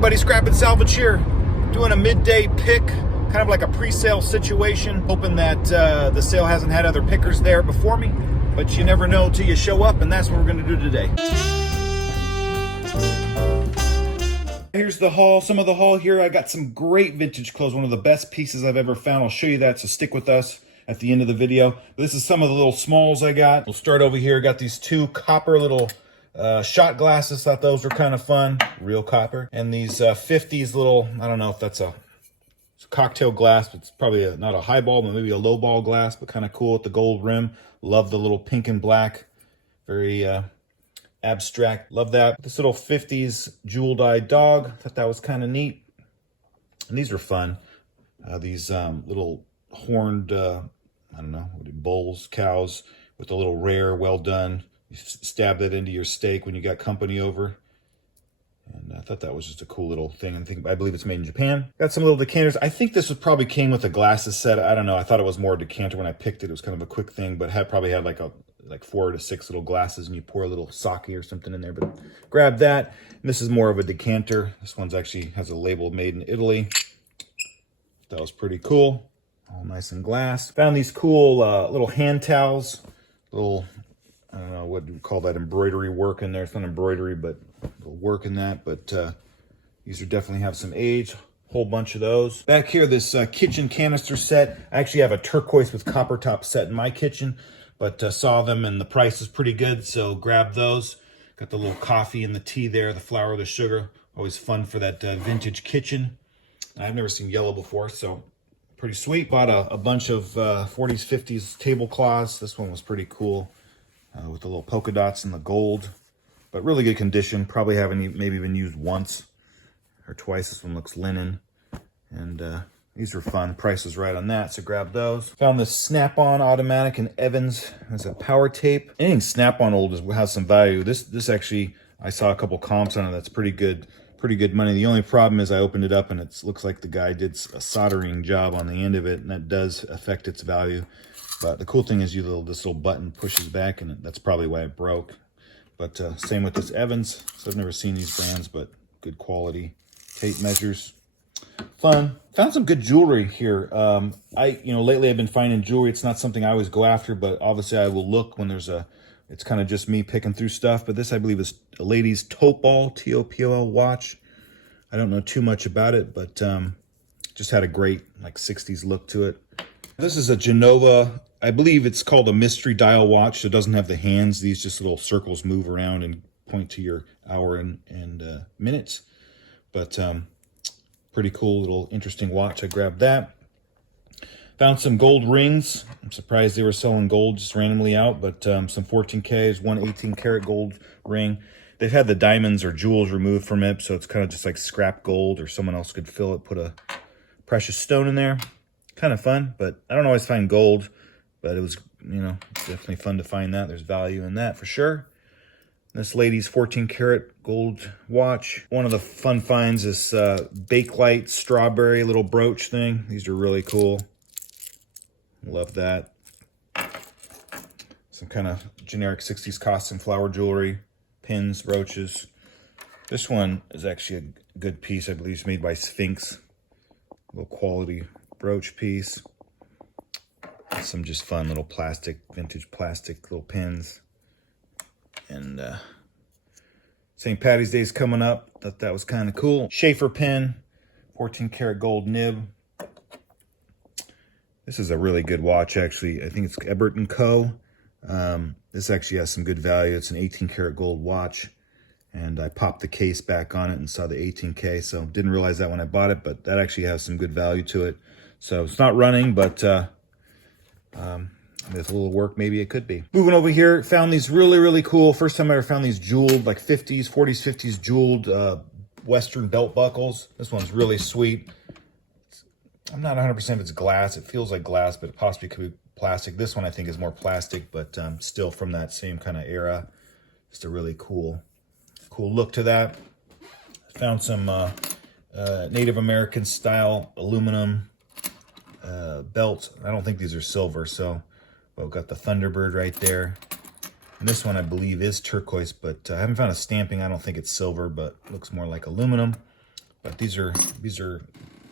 everybody, Scrap and Salvage here, doing a midday pick, kind of like a pre-sale situation, hoping that the sale hasn't had other pickers there before me, but you never know till you show up, and that's what we're going to do today. Here's the haul, some of the haul here. I got some great vintage clothes, one of the best pieces I've ever found. I'll show you that, so stick with us at the end of the video. This is some of the little smalls I got. We'll start over here. I got these two copper little shot glasses. Thought those were kind of fun, real copper. And these 50s little, I don't know if that's it's a cocktail glass, but it's probably not a highball, but maybe a low ball glass, but kind of cool with the gold rim. Love the little pink and black, very abstract. Love that. This little 50s jeweled eye dog, thought that was kind of neat. And these are fun. These little horned, I don't know, bulls, cows with a little rare, well done. You stab that into your steak when you got company over. And I thought that was just a cool little thing. I believe it's made in Japan. Got some little decanters. I think this probably came with a glasses set. I don't know. I thought it was more a decanter when I picked it. It was kind of a quick thing, but probably had like 4 to 6 little glasses, and you pour a little sake or something in there. But grab that. And this is more of a decanter. This one's actually has a label made in Italy. That was pretty cool. All nice and glass. Found these cool little hand towels. Little, I don't know, what do you call that, embroidery work in there. It's not embroidery, but a little work in that. But these are definitely have some age. Whole bunch of those. Back here, this kitchen canister set. I actually have a turquoise with copper top set in my kitchen, but saw them and the price is pretty good, so grabbed those. Got the little coffee and the tea there, the flour, the sugar. Always fun for that vintage kitchen. I've never seen yellow before, so pretty sweet. Bought a bunch of 40s, 50s tablecloths. This one was pretty cool with the little polka dots and the gold, but really good condition. Probably haven't maybe been used once or twice. This one looks linen, and these were fun. Price is right on that, so grab those. Found this Snap-on automatic in Evans. It's a power tape. Anything Snap-on old has some value. This actually, I saw a couple comps on it. That's pretty good money. The only problem is I opened it up and it looks like the guy did a soldering job on the end of it, and that does affect its value. But the cool thing is this little button pushes back, and that's probably why it broke. But same with this Evans. So I've never seen these brands, but good quality tape measures. Fun. Found some good jewelry here. Lately I've been finding jewelry. It's not something I always go after, but obviously I will look when it's kind of just me picking through stuff. But this, I believe, is a lady's Topol, T-O-P-O-L watch. I don't know too much about it, but just had a great 60s look to it. This is a Genova, I believe it's called a mystery dial watch. So it doesn't have the hands. These just little circles move around and point to your hour and minutes. But pretty cool little interesting watch. I grabbed that. Found some gold rings. I'm surprised they were selling gold just randomly out, but some 14Ks, one 18-karat gold ring. They've had the diamonds or jewels removed from it, so it's kind of just like scrap gold, or someone else could fill it, put a precious stone in there. Kind of fun, but I don't always find gold, but it was, definitely fun to find that. There's value in that for sure. This lady's 14-karat gold watch. One of the fun finds is Bakelite strawberry little brooch thing. These are really cool. Love that. Some kind of generic 60s costume flower jewelry, pins, brooches. This one is actually a good piece. I believe it's made by Sphinx. A little quality brooch piece. Some just fun little vintage plastic little pins. And St. Patty's Day is coming up. Thought that was kind of cool. Schaefer pin, 14-karat gold nib. This is a really good watch, actually. I think it's Ebert & Co. This actually has some good value. It's an 18-karat gold watch. And I popped the case back on it and saw the 18K. So didn't realize that when I bought it, but that actually has some good value to it. So it's not running, but with a little work, maybe it could be. Moving over here, found these really, really cool. First time I ever found these jeweled, like 50s, 40s, 50s jeweled Western belt buckles. This one's really sweet. I'm not 100% if it's glass. It feels like glass, but it possibly could be plastic. This one I think is more plastic, but still from that same kind of era. Just a really cool look to that. Found some Native American style aluminum belt. I don't think these are silver, so we've got the Thunderbird right there. And this one I believe is turquoise, but I haven't found a stamping. I don't think it's silver, but looks more like aluminum. But these are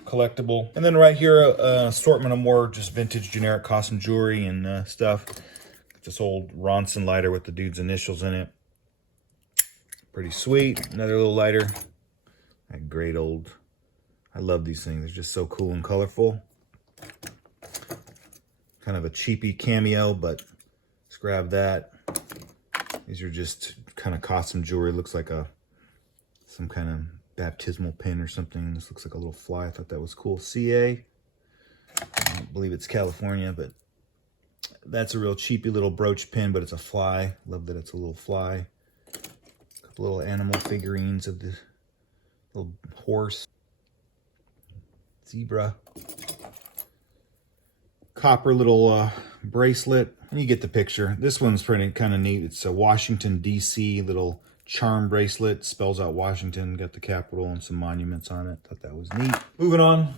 collectible. And then right here, assortment of more just vintage generic costume jewelry and stuff. This old Ronson lighter with the dude's initials in it. Pretty sweet. Another little lighter. That great old, I love these things. They're just so cool and colorful. Kind of a cheapy cameo, but let's grab that. These are just kind of costume jewelry. Looks like some kind of baptismal pin or something. This looks like a little fly. I thought that was cool. CA. I don't believe it's California, but that's a real cheapy little brooch pin, but it's a fly. Love that it's a little fly. A couple little animal figurines of the little horse. Zebra. Copper little bracelet. And you get the picture. This one's pretty kind of neat. It's a Washington, D.C. little charm bracelet. Spells out Washington. Got the Capitol and some monuments on it. Thought that was neat. Moving on.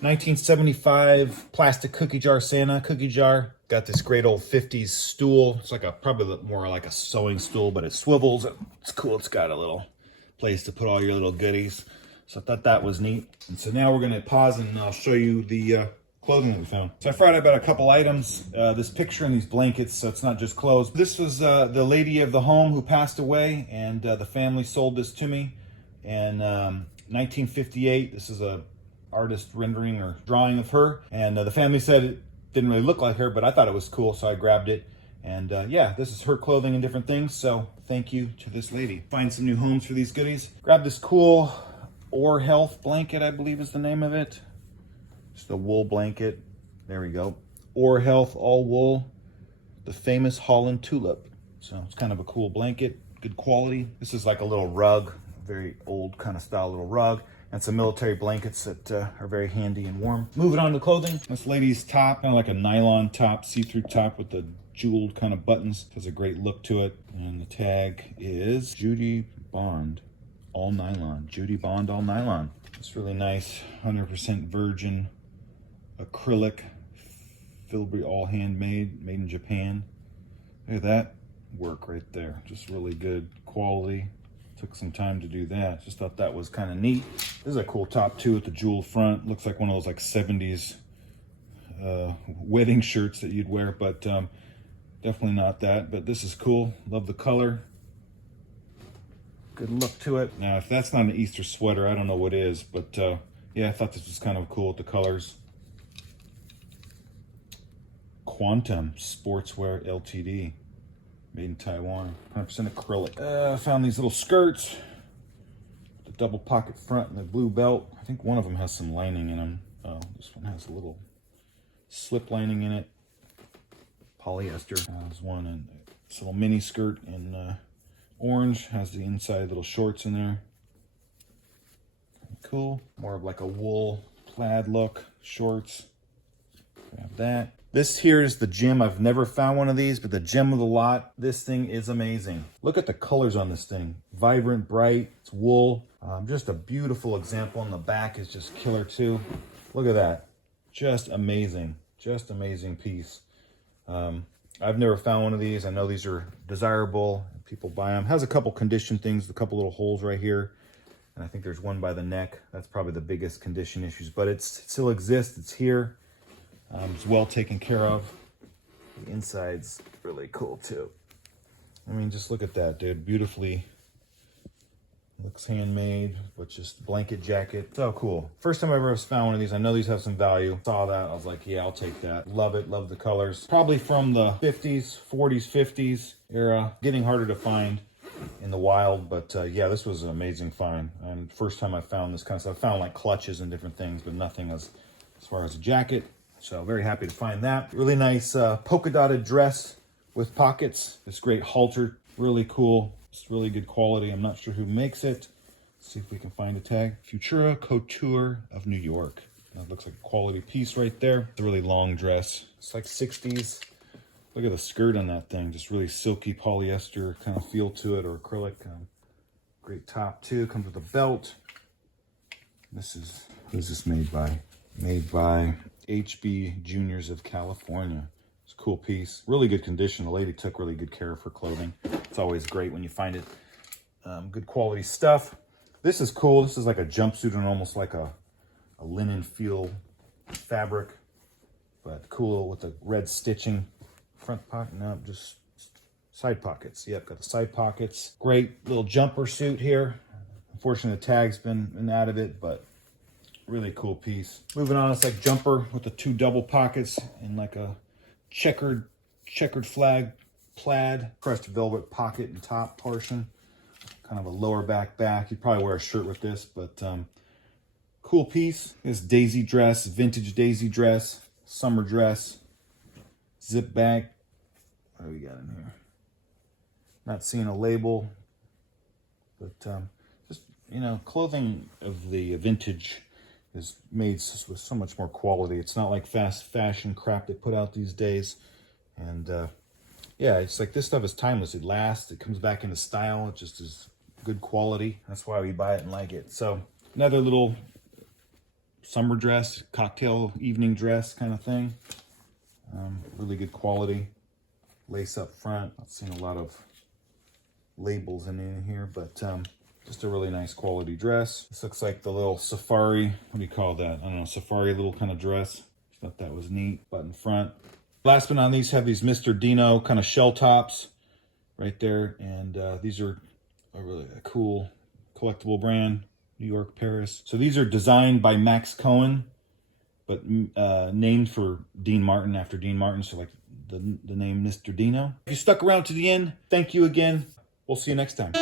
1975 plastic cookie jar Santa cookie jar. Got this great old 50s stool. It's like probably more like a sewing stool, but it swivels. It's cool. It's got a little place to put all your little goodies. So I thought that was neat. And so now we're going to pause and I'll show you the clothing that we found. So I forgot about a couple items. This picture and these blankets, so it's not just clothes. This was the lady of the home who passed away, and the family sold this to me in 1958. This is a artist rendering or drawing of her, and the family said it didn't really look like her, but I thought it was cool, so I grabbed it. And yeah, this is her clothing and different things, so thank you to this lady. Find some new homes for these goodies. Grab this cool Or Health blanket, I believe is the name of it. Just a wool blanket. There we go. Or Health, all wool. The famous Holland tulip. So it's kind of a cool blanket. Good quality. This is like a little rug. Very old kind of style little rug. And some military blankets that are very handy and warm. Moving on to clothing. This lady's top, kind of like a nylon top, see-through top with the jeweled kind of buttons. Has a great look to it. And the tag is Judy Bond, all nylon. Judy Bond, all nylon. It's really nice, 100% virgin acrylic, filigree, all handmade, made in Japan. Look at that work right there. Just really good quality. Took some time to do that. Just thought that was kind of neat. This is a cool top too with the jewel front. Looks like one of those like 70s wedding shirts that you'd wear, but definitely not that. But this is cool. Love the color. Good look to it. Now, if that's not an Easter sweater, I don't know what is, but yeah, I thought this was kind of cool with the colors. Quantum Sportswear Ltd. Made in Taiwan. 100% acrylic. I found these little skirts. The double pocket front and the blue belt. I think one of them has some lining in them. Oh, this one has a little slip lining in it. Polyester. There's one, and it's a little mini skirt in orange. Has the inside little shorts in there. Cool. More of like a wool plaid look. Shorts. Grab that. This here is the gem. I've never found one of these, but the gem of the lot. This thing is amazing. Look at the colors on this thing. Vibrant, bright. It's wool. Just a beautiful example. On the back is just killer too. Look at that. Just amazing. Just amazing piece. I've never found one of these. I know these are desirable. People buy them. Has a couple condition things. A couple little holes right here. And I think there's one by the neck. That's probably the biggest condition issues. But it still exists. It's here. It's well taken care of. The inside's really cool too. I mean, just look at that, dude. Beautifully. Looks handmade, but just blanket jacket. So cool. First time I ever found one of these. I know these have some value. Saw that. I was like, yeah, I'll take that. Love it. Love the colors. Probably from the 50s, 40s, 50s era. Getting harder to find in the wild, but yeah, this was an amazing find. And first time I found this kind of stuff. I found like clutches and different things, but nothing as far as a jacket. So very happy to find that. Really nice polka dotted dress with pockets. This great halter, really cool. It's really good quality. I'm not sure who makes it. Let's see if we can find a tag. Futura Couture of New York. That looks like a quality piece right there. It's a really long dress. It's like 60s. Look at the skirt on that thing. Just really silky polyester kind of feel to it, or acrylic. Great top too. Comes with a belt. This is, who's this made by? Made by HB Juniors of California. It's a cool piece. Really good condition. The lady took really good care of her clothing. It's always great when you find it. Good quality stuff. This is cool. This is like a jumpsuit and almost like a linen feel fabric, but cool with the red stitching. Front pocket, no, just side pockets. Yep, got the side pockets. Great little jumper suit here. Unfortunately, the tag's been out of it, but really cool piece. Moving on, it's like jumper with the 2 double pockets and like a checkered flag plaid, crushed velvet pocket and top portion. Kind of a lower back. You'd probably wear a shirt with this, but cool piece. This daisy dress, vintage daisy dress, summer dress, zip bag. What do we got in here? Not seeing a label, but just, you know, clothing of the vintage is made with so much more quality. It's not like fast fashion crap they put out these days. And yeah, it's like this stuff is timeless. It lasts. It comes back into style. It just is good quality. That's why we buy it and like it. So another little summer dress, cocktail evening dress kind of thing. Really good quality. Lace up front. Not seeing a lot of labels in here, but just a really nice quality dress. This looks like the little safari, what do you call that? I don't know, safari little kind of dress. Thought that was neat. Button front. Last but not least, have these Mr. Dino kind of shell tops right there. And these are a really cool collectible brand, New York, Paris. So these are designed by Max Cohen, but named for Dean Martin, after Dean Martin. So like the name Mr. Dino. If you stuck around to the end, thank you again. We'll see you next time.